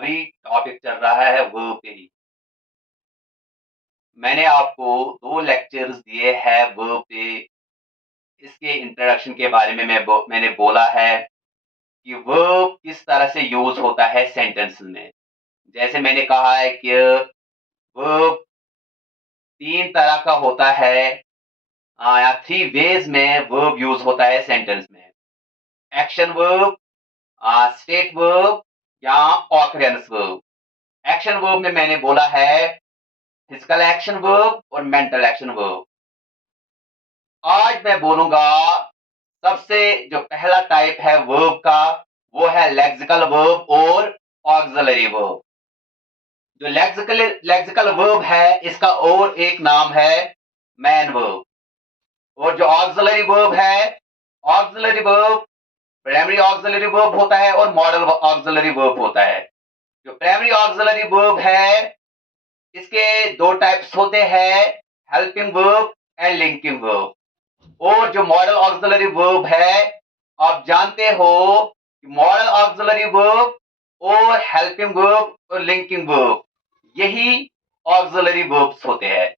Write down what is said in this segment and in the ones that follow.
अभी टॉपिक चल रहा है वर्ब पे ही। मैंने आपको 2 लेक्चर्स दिए हैं वर्ब पे। इसके इंट्रोडक्शन के बारे में मैंने बोला है कि वर्ब किस तरह से यूज़ होता है सेंटेंस में। जैसे मैंने कहा है कि वर्ब 3 तरह का होता है या 3 वेज़ में वर्ब यूज़ होता है सेंटेंस में। एक्शन वर्ब, स्टेट वर्ब या ऑकरेंस वर्ब। एक्शन वर्ब में मैंने बोला है फिजिकल एक्शन वर्ब और मेंटल एक्शन वर्ब। आज मैं बोलूंगा सबसे जो पहला टाइप है वर्ब का, वो है लेक्सिकल वर्ब और ऑक्सिलरी वर्ब। जो लेक्सिकल वर्ब है, इसका और एक नाम है मैन वर्ब। और जो ऑक्सिलरी वर्ब है, auxiliary verb primary auxiliary verb होता है और मॉडल ऑक्सिलरी वर्ब होता है। जो प्राइमरी ऑक्सिलरी वर्ब है, इसके 2 टाइप्स होते हैं, helping verb and linking verb. और जो मॉडल ऑक्सिलरी वर्ब है, आप जानते हो कि मॉडल ऑक्सिलरी वर्ब और हेल्पिंग वर्ब और लिंकिंग वर्ब, यही ऑक्सिलरी वर्ब्स होते हैं।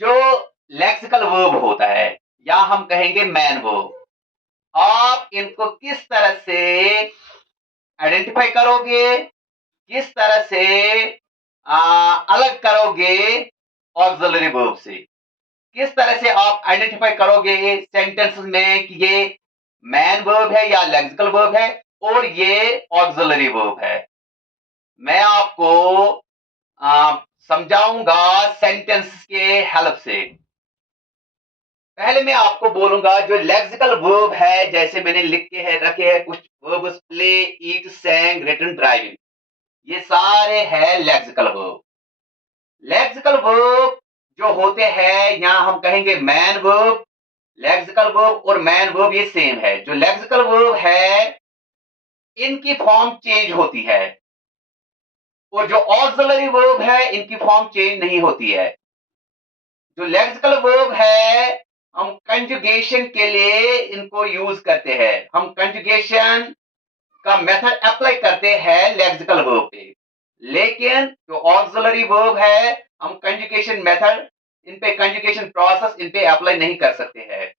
जो लेक्सिकल वर्ब होता है या हम कहेंगे मैन वर्ब, आप इनको किस तरह से आइडेंटिफाई करोगे, किस तरह से अलग करोगे ऑक्सिलरी वर्ब से, किस तरह से आप आइडेंटिफाई करोगे सेंटेंस में कि ये मैन वर्ब है या लेक्सिकल वर्ब है और ये ऑक्सिलरी वर्ब है। मैं आपको समझाऊंगा सेंटेंस के हेल्प से। पहले मैं आपको बोलूंगा जो लेक्सिकल वर्ब है, जैसे मैंने लिख के है रखे हैं कुछ वर्ब्स, प्ले, ईट, सैंग, रिटन, ड्राइविंग, ये सारे हैं लेक्सिकल वर्ब। लेक्सिकल वर्ब जो होते हैं, यहां हम कहेंगे मैन वर्ब। लेक्सिकल वर्ब और मैन वर्ब ये सेम है। जो लेक्सिकल वर्ब है, इनकी फॉर्म चेंज होती है और जो ऑक्सिलरी वर्ब है, इनकी फॉर्म चेंज नहीं होती है। जो लेक्सिकल वर्ब है, हम कंजुगेशन के लिए इनको यूज करते हैं। हम कंजुगेशन का मेथड अप्लाई करते हैं लेक्सिकल वर्ब पे। लेकिन जो ऑक्सिलरी वर्ब है, हम कंजुगेशन मेथड, इन पे कंजुगेशन प्रोसेस इन पे अप्लाई नहीं कर सकते हैं।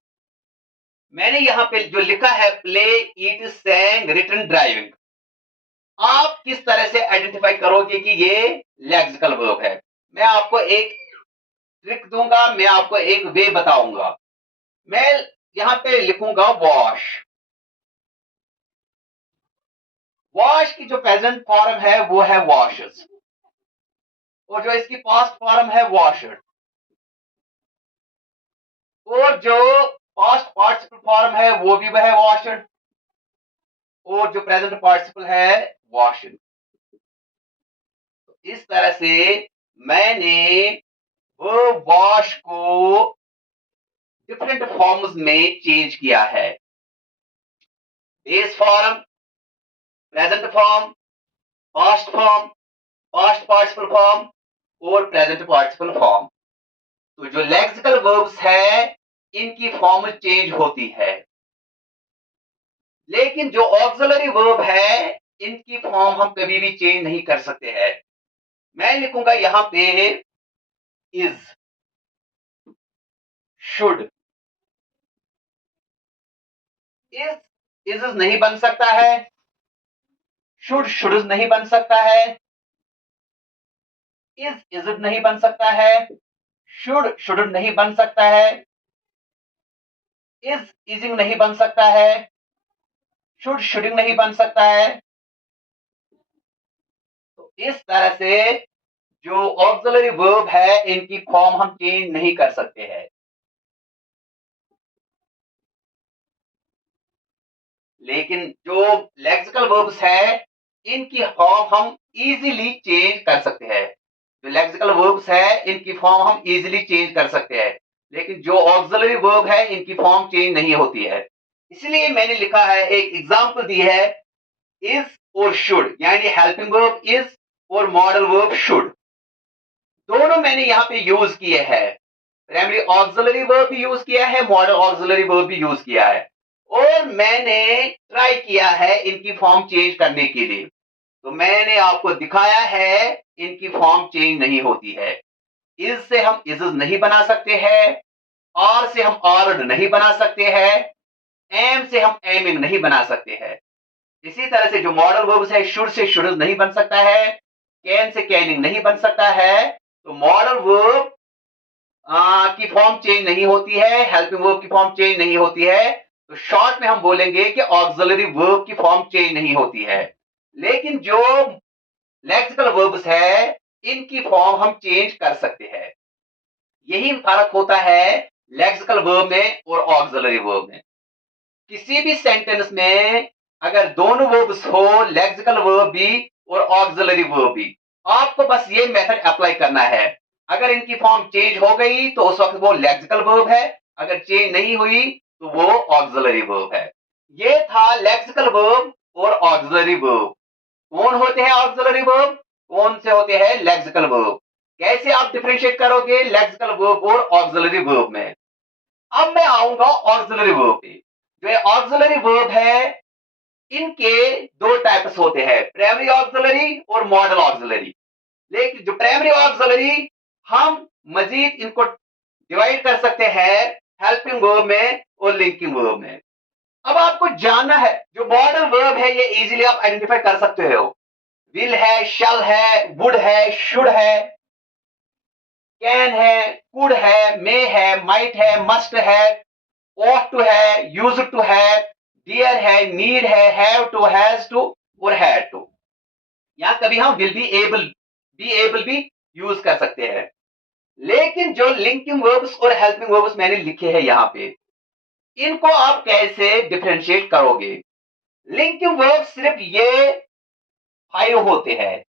मैंने यहाँ पे जो लिखा है प्ले, ईट, सैंग, रिटन, ड्राइविंग, आप किस तरह से आइडेंटिफाई करोगे कि ये लेक्सिकल वर्ब है? मैं आपको एक ट्रिक दूंगा, मैं आपको एक वे बताऊंगा। मैं यहाँ पे लिखूंगा वॉश। वॉश की जो प्रेजेंट फॉर्म है वो है वॉशेस, और जो इसकी पास्ट फॉर्म है वॉशर, और जो पास्ट पार्टिसिपल फॉर्म है वो भी वह वॉशर, और जो प्रेजेंट पार्टिसिपल है वॉशिंग। इस तरह से मैंने वो वॉश को डिफरेंट फॉर्म्स में चेंज किया है। Base form, present form, past form, past participle form और प्रेजेंट पार्टिसिपल फॉर्म। तो जो लेक्सिकल वर्ब्स है, इनकी फॉर्म चेंज होती है, लेकिन जो ऑक्सिलरी वर्ब है, इनकी फॉर्म हम कभी भी चेंज नहीं कर सकते हैं। मैं लिखूंगा यहां पे इज, शुड। इज नहीं बन सकता है, शुड नहीं बन सकता है, इज नहीं बन सकता है, शुड नहीं बन सकता है, इजिंग नहीं बन सकता है, शुडिंग नहीं बन सकता है। तो इस तरह से जो ऑक्सिलरी वर्ब है, इनकी फॉर्म हम चेंज नहीं कर सकते हैं। लेकिन जो लेक्सिकल वर्ब्स है, इनकी फॉर्म हम इजीली चेंज कर सकते हैं। जो लेक्सिकल वर्ब्स है, इनकी फॉर्म हम इजीली चेंज कर सकते हैं, लेकिन जो ऑक्सिलरी वर्ब है, इनकी फॉर्म चेंज नहीं होती है। इसलिए मैंने लिखा है, एक एग्जांपल दी है, इज और शुड, यानी हेल्पिंग वर्ब इज और मॉडल वर्ब शुड, दोनों मैंने यहाँ पे यूज किए हैं। प्राइमरी ऑक्सिलरी वर्ब भी यूज किया है, मॉडल ऑक्सिलरी वर्ब भी यूज किया है, और मैंने ट्राई किया है इनकी फॉर्म चेंज करने के लिए। तो मैंने आपको दिखाया है इनकी फॉर्म चेंज नहीं होती है। इज से हम इज़ नहीं बना सकते हैं, आर से हम आर्ड नहीं बना सकते हैं, एम से हम एमिंग नहीं बना सकते हैं। इसी तरह से जो मॉडल वर्ब्स है, शुड से शुड नहीं बन सकता है, कैन से कैनिंग नहीं बन सकता है। तो मॉडल वर्ब की फॉर्म चेंज नहीं होती है, हेल्पिंग वर्ब की फॉर्म चेंज नहीं होती है। तो शॉर्ट में हम बोलेंगे कि ऑक्सिलरी वर्ब की फॉर्म चेंज नहीं होती है। लेकिन जो लेक्सिकल वर्ब्स है, इनकी फॉर्म हम चेंज कर सकते हैं। यही फर्क होता है लेक्सिकल वर्ब में और ऑक्सिलरी वर्ब में। किसी भी सेंटेंस में अगर दोनों वर्ब्स हो, लेक्सिकल वर्ब भी और ऑक्सिलरी वर्ब भी, आपको बस ये मेथड अप्लाई करना है। अगर इनकी फॉर्म चेंज हो गई तो उस वक्त वो लेक्सिकल वर्ब है, अगर चेंज नहीं हुई तो वो ऑक्सिलरी वर्ब है। ये था लेक्सिकल वर्ब और ऑक्सिलरी वर्ब। कौन होते हैं ऑक्सिलरी वर्ब, कौन से होते हैं लेक्सिकल वर्ब, कैसे आप डिफरेंशिएट करोगे लेक्सिकल वर्ब और ऑक्सिलरी वर्ब में। अब मैं आऊंगा ऑक्सिलरी वर्ब पे। जो ऑक्सिलरी वर्ब है, इनके दो टाइप्स होते हैं, प्राइमरी ऑक्सिलरी और मॉडल ऑक्सिलरी। लेकिन जो प्राइमरी ऑक्सिलरी, हम मजीद इनको डिवाइड कर सकते हैं हेल्पिंग वर्ब में और लिंकिंग वर्ब में। अब आपको जानना है जो मॉडल वर्ब है, ये इजीली आप आइडेंटिफाई कर सकते हो। विल है, शल है, वुड है, शुड है, कैन है, कुड है, मे है, माइट है, मस्ट है, ought to है, used to है, dear है, need है, have to, has to और had to। यहाँ कभी हम will be able भी यूज कर सकते हैं। लेकिन जो लिंकिंग वर्ब्स और हेल्पिंग वर्ब्स मैंने लिखे हैं यहाँ पे, इनको आप कैसे डिफरेंशिएट करोगे। लिंकिंग वर्ब सिर्फ ये 5 होते हैं।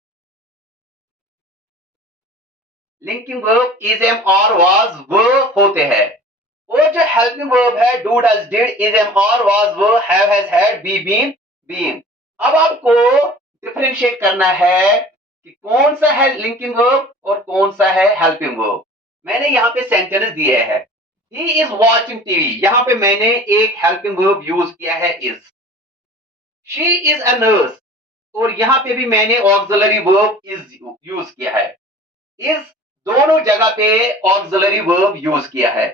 लिंकिंग वर्ब इज एम और वाज वो होते हैं। और जो हेल्पिंग वर्ब है, do does did is am और वाज वो have has had be been been. अब आपको डिफरेंशिएट करना है कि कौन सा है लिंकिंग वर्ब और कौन सा है हेल्पिंग वर्ब। मैंने यहाँ पे सेंटेंस दिए हैं, ही इज वॉचिंग टीवी, यहाँ पे मैंने एक हेल्पिंग वर्ब यूज किया है is. She is a nurse, और यहाँ पे भी मैंने ऑक्सिलरी वर्ब इज यूज किया है। इस दोनों जगह पे ऑक्सिलरी वर्ब यूज किया है।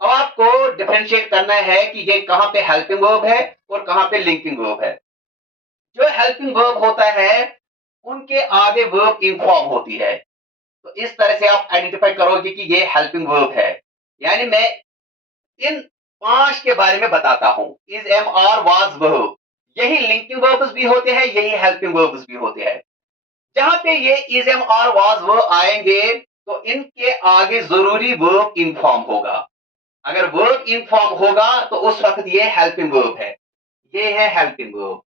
अब आपको डिफरेंशिएट करना है कि ये कहां पे हेल्पिंग वर्ब है और कहां पे लिंकिंग वर्ब है। जो हेल्पिंग वर्ब होता है, उनके आगे वर्ब इन फॉर्म होती है। तो इस तरह से आप आइडेंटिफाई करोगे कि ये हेल्पिंग वर्ब है। यानी मैं इन 5 के बारे में बताता हूं, is am are was verb, यही लिंकिंग वर्ब्स भी होते हैं, यही हेल्पिंग वर्ब्स भी होते हैं। जहां पे ये इज एम और वाज वो आएंगे, तो इनके आगे जरूरी वर्ब इन फॉर्म होगा। अगर वर्ब इन फॉर्म होगा तो उस वक्त ये हेल्पिंग वर्ब है। ये है हेल्पिंग वर्ब।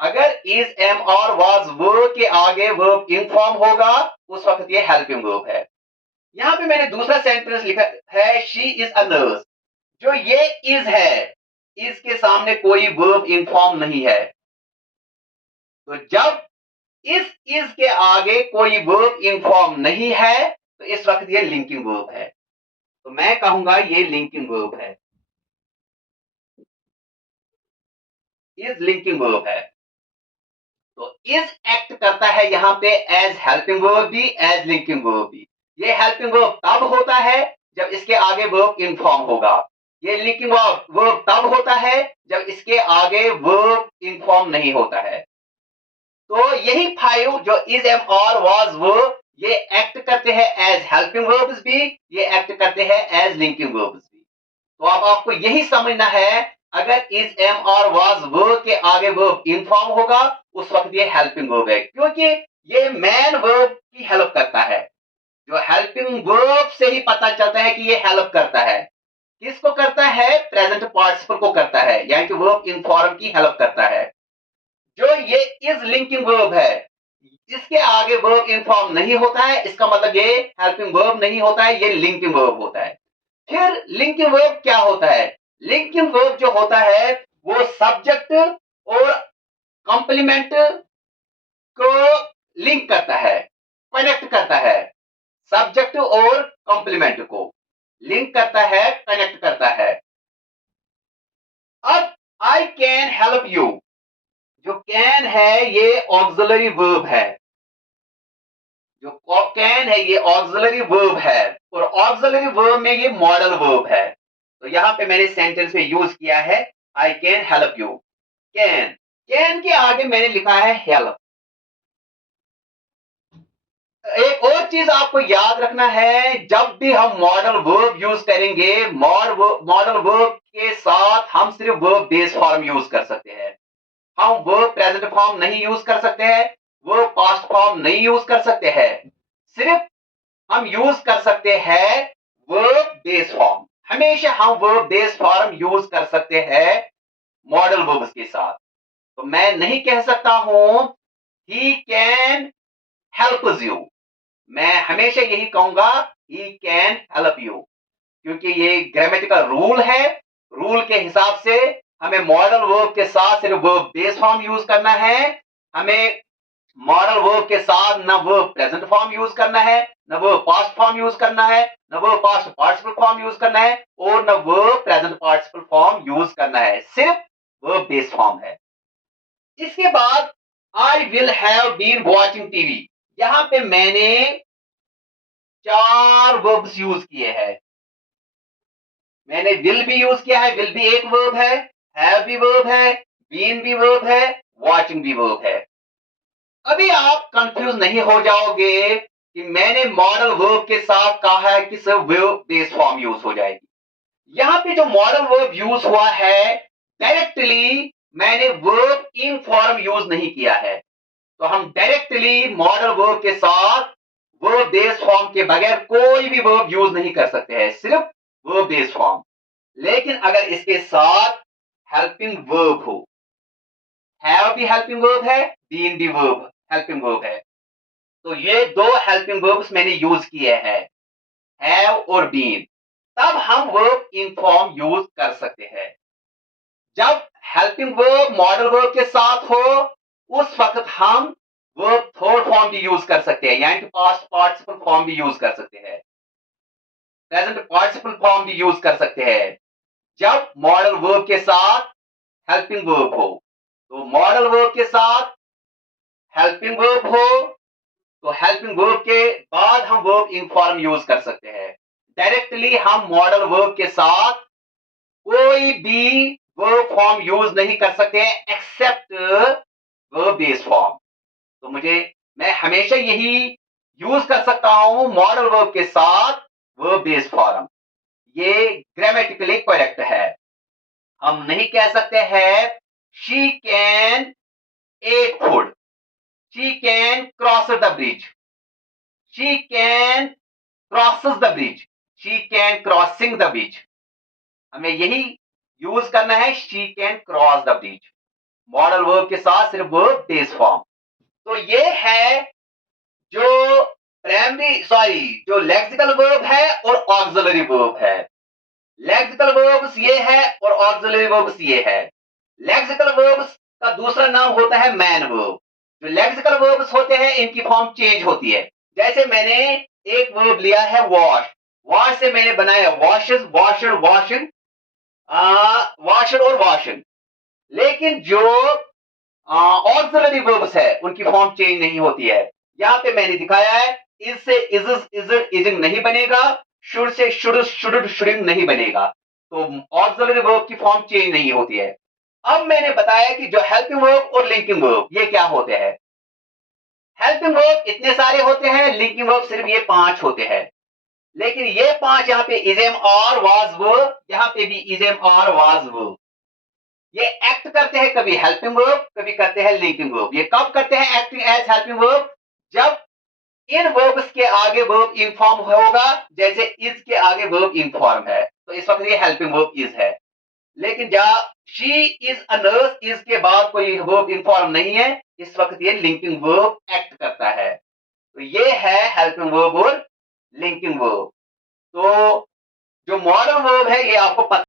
अगर इज एम और वाज वो के आगे वर्ब इन फॉर्म होगा, उस वक्त ये हेल्पिंग वर्ब है। यहां पे मैंने दूसरा सेंटेंस लिखा है, शी इज अ नर्स। जो ये इज है, इज के सामने कोई वर्ब इन फॉर्म नहीं है। तो जब इस के आगे कोई वर्ब इन फॉर्म नहीं है, तो इस वक्त ये लिंकिंग वर्ब है। तो मैं कहूंगा ये लिंकिंग वर्ब है, इज लिंकिंग वर्ब है। तो इज एक्ट करता है यहाँ पे एज हेल्पिंग वर्ब भी, एज लिंकिंग वर्ब भी। ये हेल्पिंग वर्ब तब होता है जब इसके आगे वर्ब इन फॉर्म होगा। ये लिंकिंग वर्ब तब होता है जब इसके आगे वर्ब इन फॉर्म नहीं होता है। तो यही 5 जो इज एम और वाज वो, ये एक्ट करते हैं एज हेल्पिंग वर्ब्स भी, ये एक्ट करते हैं एज लिंकिंग वर्ब्स भी। तो अब आपको यही समझना है, अगर इज एम और वाज वो के आगे वर्ब इन फॉर्म होगा, उस वक्त ये हेल्पिंग वर्ब है, क्योंकि ये मैन वर्ब की हेल्प करता है। जो हेल्पिंग वर्ब से ही पता चलता है कि ये हेल्प करता है। किसको करता है, प्रेजेंट पार्टिसिपल को करता है, यानी कि वर्ब इन फॉर्म की हेल्प करता है। जो ये इज लिंकिंग वर्ब है, इसके आगे वर्ब इन फॉर्म नहीं होता है, इसका मतलब ये हेल्पिंग वर्ब नहीं होता है, ये लिंकिंग वर्ब होता है। फिर लिंकिंग वर्ब क्या होता है, लिंकिंग वर्ब जो होता है वो सब्जेक्ट और कंप्लीमेंट को लिंक करता है, कनेक्ट करता है। सब्जेक्ट और कंप्लीमेंट को लिंक करता है, कनेक्ट करता है। अब आई कैन हेल्प यू, जो कैन है ये ऑक्सिलरी वर्ब है, जो कैन है ये ऑक्सिलरी वर्ब है, और ऑक्सिलरी वर्ब में ये मॉडल वर्ब है। तो यहां पे मैंने सेंटेंस में यूज किया है I can help you. Can, can के आगे मैंने लिखा है हेल्प। एक और चीज आपको याद रखना है, जब भी हम मॉडल वर्ब यूज करेंगे, मॉडल वर्ब के साथ हम सिर्फ वर्ब बेस फॉर्म यूज कर सकते हैं। हम वर्ब प्रेजेंट फॉर्म नहीं यूज कर सकते हैं, वर्ब पास्ट फॉर्म नहीं यूज कर सकते हैं। सिर्फ हम यूज कर सकते हैं वर्ब बेस फॉर्म। हमेशा हम वर्ब बेस फॉर्म यूज कर सकते हैं मॉडल वर्ब्स के साथ। तो मैं नहीं कह सकता हूं ही कैन हेल्प यू, मैं हमेशा यही कहूंगा ही कैन हेल्प यू, क्योंकि ये ग्रामेटिकल रूल है। रूल के हिसाब से हमें मॉडल वर्ब के साथ सिर्फ वर्ब बेस फॉर्म यूज करना है। हमें मॉडल वर्ब के साथ न वर्ब प्रेजेंट फॉर्म यूज करना है, न वर्ब पास्ट फॉर्म यूज करना है, न verb past participle form use करना है, और न verb present participle form use करना है। सिर्फ वर्ब बेस फॉर्म है। इसके बाद I will have been watching TV, यहां पे मैंने 4 वर्ब्स यूज किए हैं। मैंने विल भी यूज किया है, विल भी एक वर्ब है, हैव भी वर्ब है, बीन भी वर्ब है, वॉचिंग भी वर्ब है। अभी आप कंफ्यूज नहीं हो जाओगे कि मैंने मॉडल वर्ब के साथ कहा है कि सिर्फ वर्ब बेस फॉर्म यूज हो जाएगी। यहां पे जो मॉडल वर्ब यूज हुआ है, डायरेक्टली मैंने वर्ब इन फॉर्म यूज नहीं किया है। तो हम डायरेक्टली मॉडल वर्ब के साथ वर्ब बेस फॉर्म के बगैर कोई भी वर्ब यूज नहीं कर सकते हैं, सिर्फ वर्ब बेस फॉर्म। लेकिन अगर इसके साथ हेल्पिंग वर्ब हो, हैव भी हेल्पिंग वर्ब है, बीन भी वर्ब हेल्पिंग वर्ब है, तो ये 2 हेल्पिंग वर्ब्स मैंने यूज किए हैं, हैव और बीन, तब हम वर्ब इन फॉर्म यूज कर सकते हैं। जब हेल्पिंग वर्ब मॉडल वर्ब के साथ हो, उस वक्त हम वर्ब थर्ड फॉर्म भी यूज कर सकते हैं, यानी कि पास्ट पार्टिसिपल फॉर्म भी यूज कर सकते हैं, प्रेजेंट पार्टिसिपल फॉर्म भी यूज कर सकते हैं। जब मॉडल वर्ब के साथ हेल्पिंग वर्ब हो, तो मॉडल वर्ब के साथ हेल्पिंग वर्ब हो, तो हेल्पिंग वर्ब के बाद हम वर्ब इन फॉर्म यूज कर सकते हैं। डायरेक्टली हम मॉडल वर्ब के साथ कोई भी वर्ब फॉर्म यूज नहीं कर सकते हैं एक्सेप्ट वर्ब बेस फॉर्म। तो मैं हमेशा यही यूज कर सकता हूं मॉडल वर्ब के साथ वर्ब बेस फॉर्म। ये ग्रामेटिकली करेक्ट है। हम नहीं कह सकते हैं she can at food, she can cross the bridge, she can crosses the bridge, she can crossing the bridge. हमें यही यूज करना है, she can cross the bridge, modal verb के साथ सिर्फ वर्ब बेस फॉर्म। तो ये है जो जो लेक्सिकल वर्ब है और ऑक्सिलरी वर्ब है। लेक्सिकल वर्ब्स ये है और ऑक्सिलरी वर्ब्स ये है। लेक्सिकल वर्ब्स का दूसरा नाम होता है मैन वर्ब। जो लेक्सिकल वर्ब्स होते हैं इनकी फॉर्म चेंज होती है। जैसे मैंने एक वर्ब लिया है वॉश, वॉश से मैंने बनाया वॉशेस, वॉशर, वॉशिंग, वॉशर और वॉशिंग। लेकिन जो ऑक्सिलरी वर्ब्स है उनकी फॉर्म चेंज नहीं होती है। यहां पे मैंने दिखाया है, इज से इजिंग नहीं बनेगा, शुड से शुड शुडिंग नहीं बनेगा। तो ऑक्सिलरी वर्ब की फॉर्म चेंज नहीं होती है। अब मैंने बताया कि जो हेल्पिंग वर्ब और लिंकिंग वर्ब ये क्या होते हैं। हेल्पिंग वर्ब इतने सारे होते हैं, लिंकिंग वर्ब सिर्फ ये 5 होते हैं। लेकिन ये 5 यहाँ पे इज एम और वाज वर्ब, यहाँ पे भी इज एम और वाज वर्ब, ये एक्ट करते हैं कभी हेल्पिंग वर्ब, कभी करते हैं लिंकिंग वर्ब। ये कब करते हैं एक्टिंग एज हेल्पिंग वर्ब, जब इन वर्ब्स के आगे वर्ब इन फॉर्म होगा, जैसे इज के आगे वर्ब इन फॉर्म है, तो इस वक्त ये हेल्पिंग वर्ब इज है। लेकिन जहां she is a nurse, is के बाद कोई वर्ब इन फॉर्म नहीं है, इस वक्त ये लिंकिंग वर्ब एक्ट करता है। तो ये है हेल्पिंग वर्ब और लिंकिंग वर्ब। तो जो मॉडल वर्ब है ये आपको पता